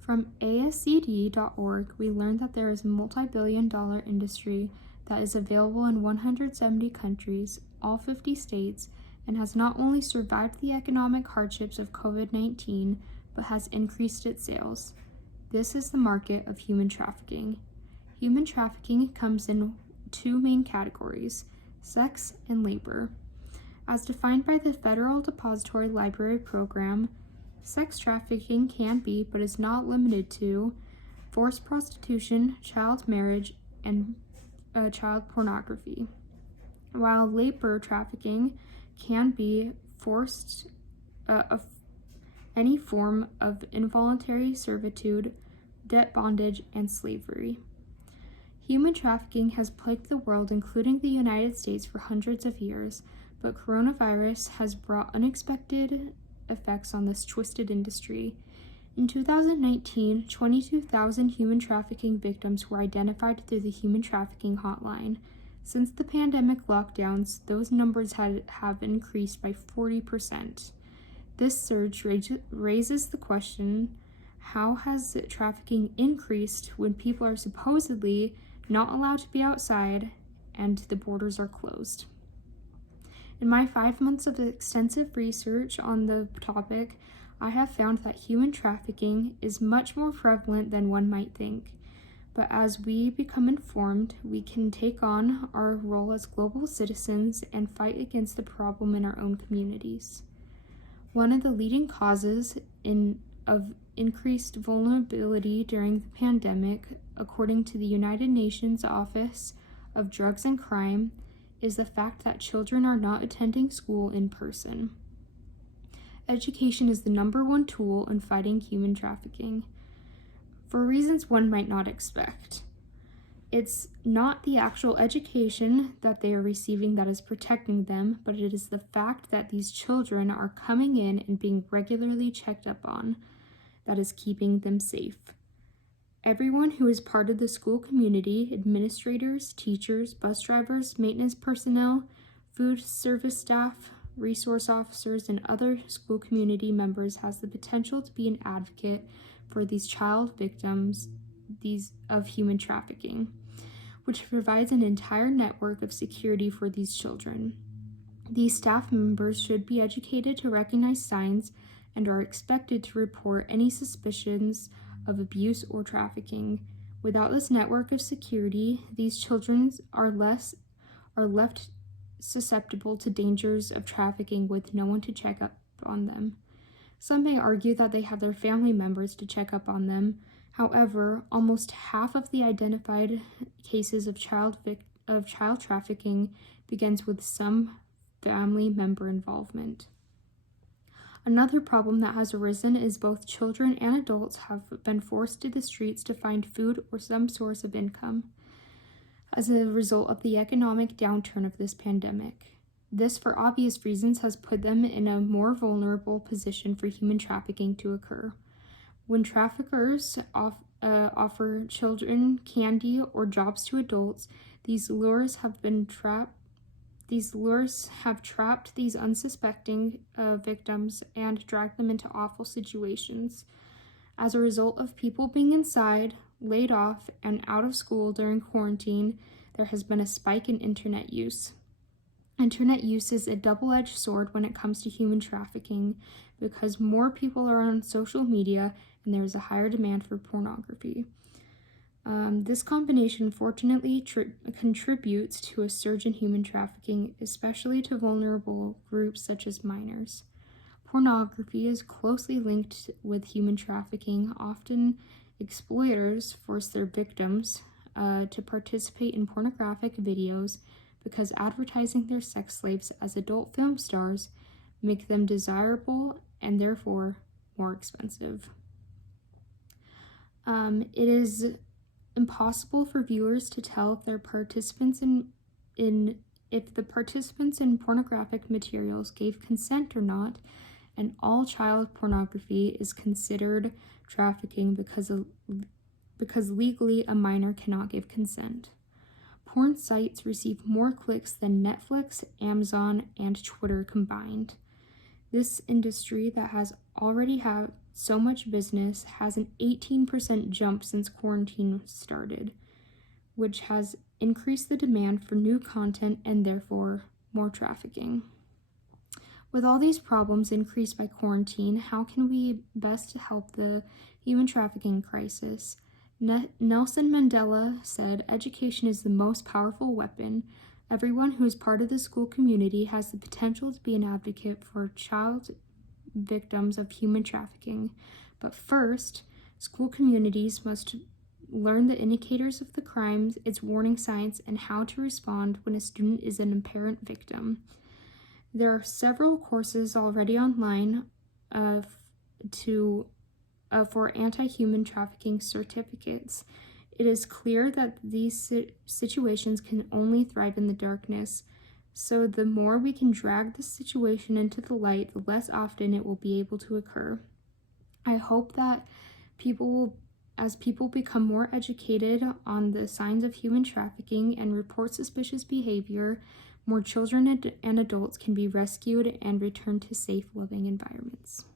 From ASCD.org, we learned that there is a multi-billion-dollar industry that is available in 170 countries, all 50 states, and has not only survived the economic hardships of COVID-19, but has increased its sales. This is the market of human trafficking. Human trafficking comes in two main categories: sex and labor. As defined by the Federal Depository Library Program, sex trafficking can be, but is not limited to, forced prostitution, child marriage, and child pornography, while labor trafficking can be forced of any form of involuntary servitude, debt bondage, and slavery. Human trafficking has plagued the world, including the United States, for hundreds of years, but coronavirus has brought unexpected effects on this twisted industry. In 2019, 22,000 human trafficking victims were identified through the Human Trafficking Hotline. Since the pandemic lockdowns, those numbers have increased by 40%. This surge raises the question, how has trafficking increased when people are supposedly not allowed to be outside and the borders are closed? In my 5 months of extensive research on the topic, I have found that human trafficking is much more prevalent than one might think. But as we become informed, we can take on our role as global citizens and fight against the problem in our own communities. One of the leading causes of increased vulnerability during the pandemic, according to the United Nations Office of Drugs and Crime, is the fact that children are not attending school in person. Education is the number one tool in fighting human trafficking, for reasons one might not expect. It's not the actual education that they are receiving that is protecting them, but it is the fact that these children are coming in and being regularly checked up on that is keeping them safe. Everyone who is part of the school community, administrators, teachers, bus drivers, maintenance personnel, food service staff, resource officers, and other school community members has the potential to be an advocate for these child victims of human trafficking, which provides an entire network of security for these children. These staff members should be educated to recognize signs and are expected to report any suspicions of abuse or trafficking. Without this network of security, these children are left susceptible to dangers of trafficking with no one to check up on them. Some may argue that they have their family members to check up on them. However, almost half of the identified cases of child trafficking begins with some family member involvement. Another problem that has arisen is both children and adults have been forced to the streets to find food or some source of income as a result of the economic downturn of this pandemic. This, for obvious reasons, has put them in a more vulnerable position for human trafficking to occur. When traffickers offer children candy or jobs to adults, these lures have trapped these unsuspecting victims and dragged them into awful situations. As a result of people being inside, laid off, and out of school during quarantine, there has been a spike in internet use. Internet use is a double-edged sword when it comes to human trafficking because more people are on social media and there is a higher demand for pornography. This combination fortunately contributes to a surge in human trafficking, especially to vulnerable groups such as minors. Pornography is closely linked with human trafficking. Often, exploiters force their victims to participate in pornographic videos because advertising their sex slaves as adult film stars make them desirable and therefore more expensive. It is impossible for viewers to tell if the participants in pornographic materials gave consent or not, and all child pornography is considered trafficking because legally a minor cannot give consent. Porn sites receive more clicks than Netflix, Amazon, and Twitter combined. This industry that has already so much business has an 18% jump since quarantine started, which has increased the demand for new content and therefore more trafficking. With all these problems increased by quarantine, how can we best help the human trafficking crisis? Nelson Mandela said, "Education is the most powerful weapon. Everyone who is part of the school community has the potential to be an advocate for child victims of human trafficking. But first, school communities must learn the indicators of the crimes, its warning signs, and how to respond when a student is an apparent victim." There are several courses already online for anti-human trafficking certificates. It is clear that these situations can only thrive in the darkness. So the more we can drag the situation into the light, the less often it will be able to occur. I hope that as people become more educated on the signs of human trafficking and report suspicious behavior, more children and adults can be rescued and returned to safe living environments.